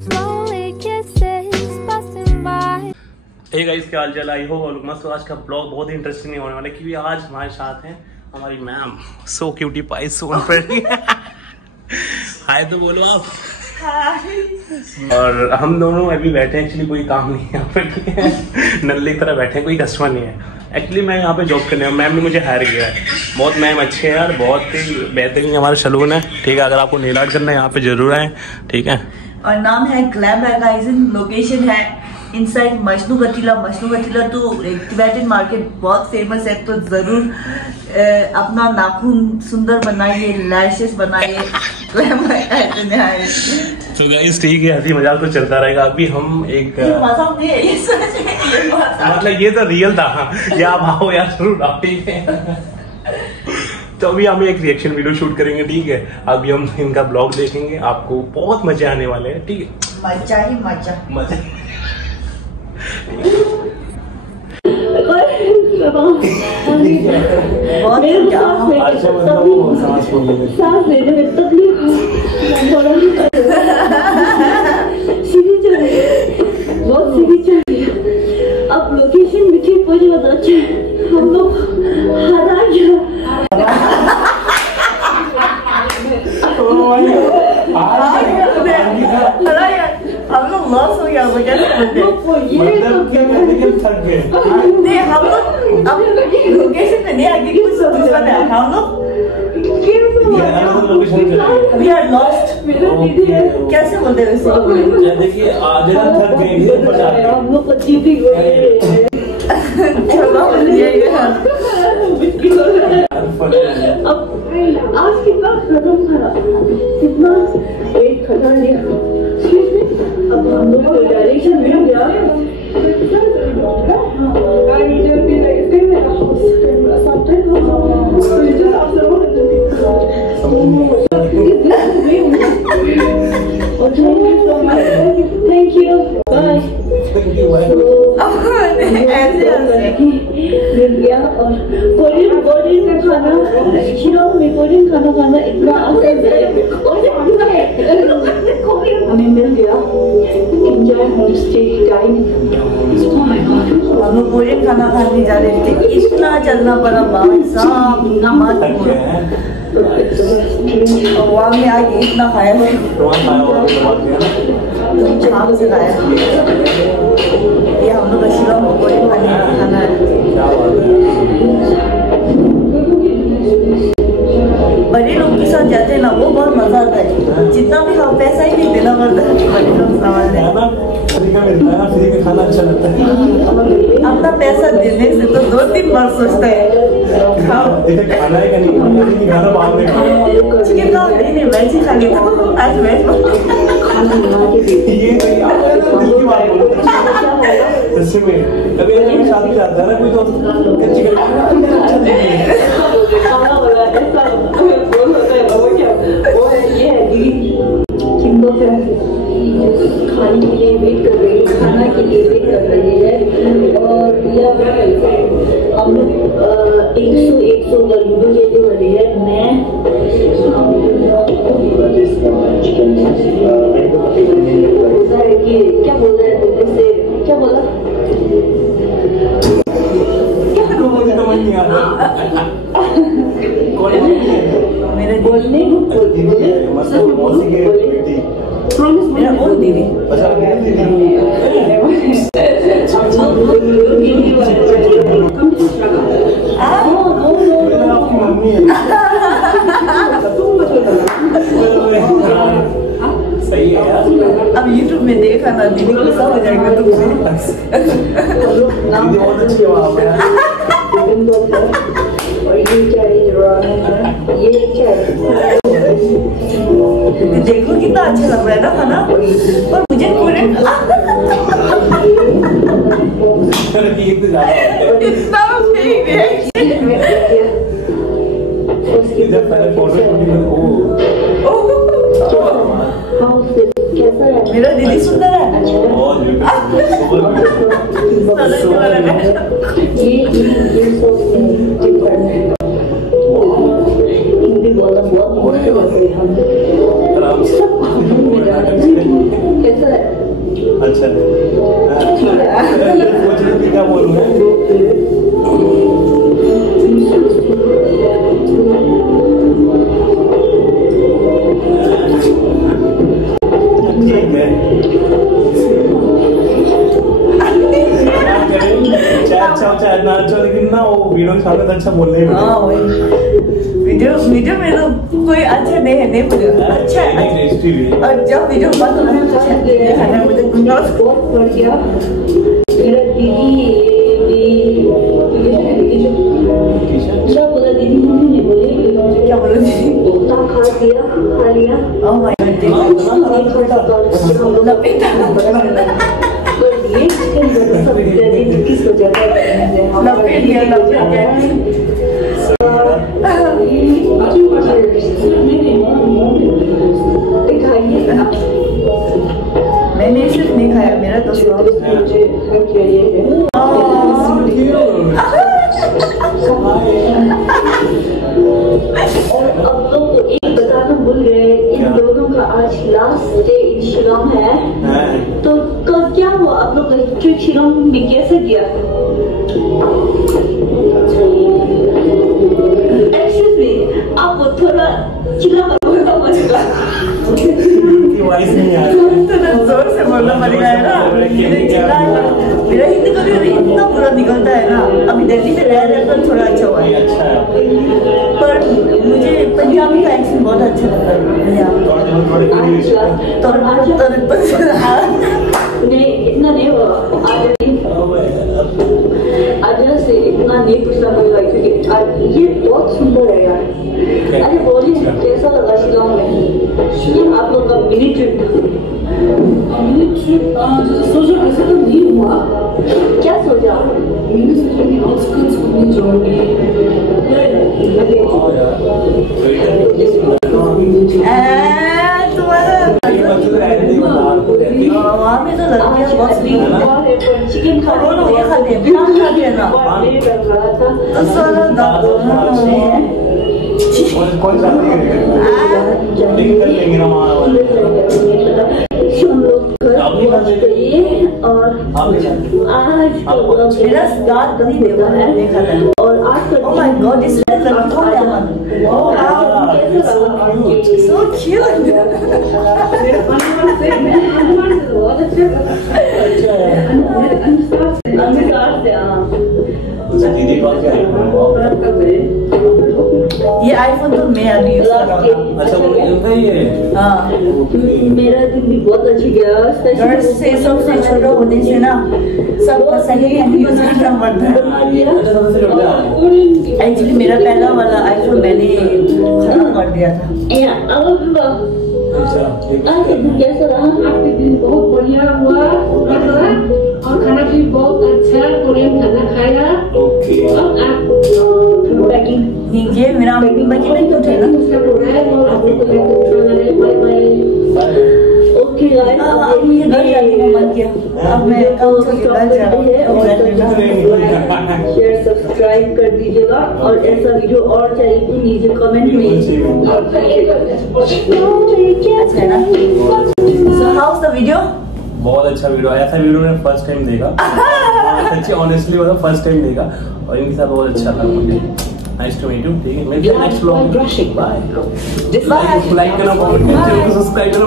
Hey guys, क्या हाल चाल? आई हो और मस्त। आज का ब्लॉग बहुत ही इंटरेस्टिंग होने वाला है क्योंकि आज हमारे साथ हैं हमारी मैम। सो क्यूटी पाई, सो अनफ्रेंडली। हाय तो बोलो आप। और हम दोनों अभी बैठे हैं, एक्चुअली कोई काम नहीं है यहाँ पे। नल्ले की तरह बैठे हैं, कोई कस्टमर नहीं है। एक्चुअली मैं यहाँ पे जॉब करने हूँ, मैम ने मुझे हायर किया है। बहुत मैम अच्छे हैं यार, बहुत ही बेहतरीन हमारा सैलून है। ठीक है, अगर आपको नेल आर्ट करना है यहाँ पे जरूर आए। ठीक है, और नाम है ग्लैम हैरगाइजन। लोकेशन है इनसाइड मजनू गटीला। मजनू गटीला तो टिबेटन मार्केट बहुत फेमस है, तो जरूर अपना नाखून सुंदर बनाइए, लैशेस बनाइए। तो गाइस ठीक है, हंसी मजाक तो चलता रहेगा। अभी हम एक मजाक नहीं है, ये मतलब ये तो रियल था। या आप आओ यार जरूर आप। ठीक है, तो अभी हम एक रिएक्शन वीडियो शूट करेंगे। ठीक है, अभी हम इनका ब्लॉग देखेंगे, आपको बहुत मजे आने वाले हैं। ठीक है, मजा ही मजा मजा। सांस लेने में तकलीफ, सीधी चलिए, बहुत सीधी चलिए। अब लोकेशन भी ठीक हो जाता अच्छे। हम लोग हम लोग लॉस हो गया, नहीं हम लोग अब लोकेशन पे नहीं आगे कुछ दूसरा है। हम लोग वी आर लॉस्ट। कैसे बोलते हैं वैसे? देखिए थक गए, हम लोग जीती गए। अब आज कितना कदम खड़ा, कितना एक खड़ा लिया। अब हम लोग को डायरेक्शन मिल गया। Thank you, bye. मिल गया। और कोरियन का खाना, शिलोंग में कोरियन खाना खाना इतना आसान है। हमें मिल गया एंजॉय होम स्टे टाइम। हम लोग कोरियन खाना खाने जा रहे थे, इतना चलना पड़ा भाई साहब, इतना मत और वहाँ में आगे इतना खाया है, शाम से खाया। ये हम लोग शिलोंग में कोरियन खाना है। बड़े लोग के साथ जाते हैं ना, वो बहुत मजा आता है। जितना भी खाओ पैसा ही नहीं देना पड़ता है। बड़े लोग सामान फ्री में खाना अच्छा लगता है। अपना पैसा देने से तो 2-3 बार सोचता है खाना है नहीं, खाना बाद में खाओ। चिकन खाओ, नहीं वेज ही खा लेता हूँ आज। वेज कभी शादी जाता है ना कोई, तो चिकन खाने के लिए वेट कर रही है, खाना के लिए वेट कर रही है। और हम लोग 100 का लूडो खेलने वाले हैं। मैं क्या बोल रहा है तुमसे, क्या बोला? मेरे बोलने मेरा बोल दीदी सही है यार। अब YouTube में देखा ना, दीदी को सब हो जाएगा तुमसे। बहुत अच्छी आवाज है। देखो कितना अच्छा लग रहा है ना खाना, पर मुझे पूरे इतना मेरा दीदी सुंदर है। हिंदी बोलना बहुत कैसा है? ना वो वीडियो के सामने तो अच्छा बोलने ही हाँ वही वीडियो में तो कोई अच्छा नहीं बोलेगा अच्छा है टेस्टी भी। और जब वीडियो बंद होना है तो खाना मुझे बहुत बढ़ गया। मेरा क्या बोला दीदी? नहीं बोले क्या बोलो दीदी खा लिया। ओह माय मैंने सिर्फ नहीं खाया, मेरा तो और अब लोग तो एक बताना भूल गए, इन दोनों का आज लास्ट डे इन शिलोंग है। तो कल क्या हुआ आप लोग का ट्रिप शिलोंग में कैसे गया? एक्सक्यूज मी, आप थोड़ा चिल्ला कर बोलना पड़ेगा। वॉइस नहीं आ रही। थोड़ा जोर से बोलना पड़ेगा ना। मेरा हिंदी कभी कभी इतना बुरा निकलता है ना। अभी दिल्ली में रह रहे तो थोड़ा अच्छा हुआ है, अच्छा है। पर मुझे पंजाबी का एक्सेंट बहुत अच्छा लगता है। नहीं इतना नहीं हुआ आज से इतना नहीं पूछना पड़ेगा क्योंकि आज ये बहुत सुंदर है यार। अरे बोलिए कैसा लगा शिलोंग में ये आप लोग का मिनी ट्रिप? सोचा ऐसा तो नहीं हुआ। क्या सोचा? मैंने सोचा कि आउटस्कर्ट्स घूमने जाओगे। वहाँ में तो लड़कियाँ बहुत चिकन खाते हैं, ये खाते हैं, नान खाते हैं ना। तो सारा कौन सा लेंगे ना और आज मेरा दांत कभी देखा है और आज का Oh my God, this red lemon. Wow, so cute. ये आईफोन तो मैं अभी यूज कर रहा हूँ। अच्छा वो ये हाँ मेरा दिन भी बहुत अच्छा गया। घर से सबसे छोटा होने से ना सबका सही हैंड यूज करना पड़ता है। एक्चुअली मेरा पहला वाला आईफोन मैंने खत्म कर दिया था। कैसा रहा? आपके दिन बहुत बढ़िया हुआ और खाना भी बहुत अच्छा कोरियन खाना खाया। और आप पैकिंग ये मेरा पैकिंग में क्यों थे ना? ओके गाइस, अब मुझे घर जाने का मन किया। अब मैं कल से घर जा रही हूँ। शेयर सब्सक्राइब कर दीजिएगा और ऐसा वीडियो और चाहिए तो नीचे कमेंट में अच्छा है ना? So how's the video? बहुत अच्छा वीडियो, ऐसा वीडियो मैंने फर्स्ट टाइम देखा। सच्ची ऑनेस्टली मतलब फर्स्ट टाइम देखा और इनके साथ बहुत अच्छा लगा मुझे। Nice to meet you. ठीक है, मिलते हैं नेक्स्ट व्लॉग में। बाय। लाइक करना, कमेंट करना, सब्सक्राइब करना।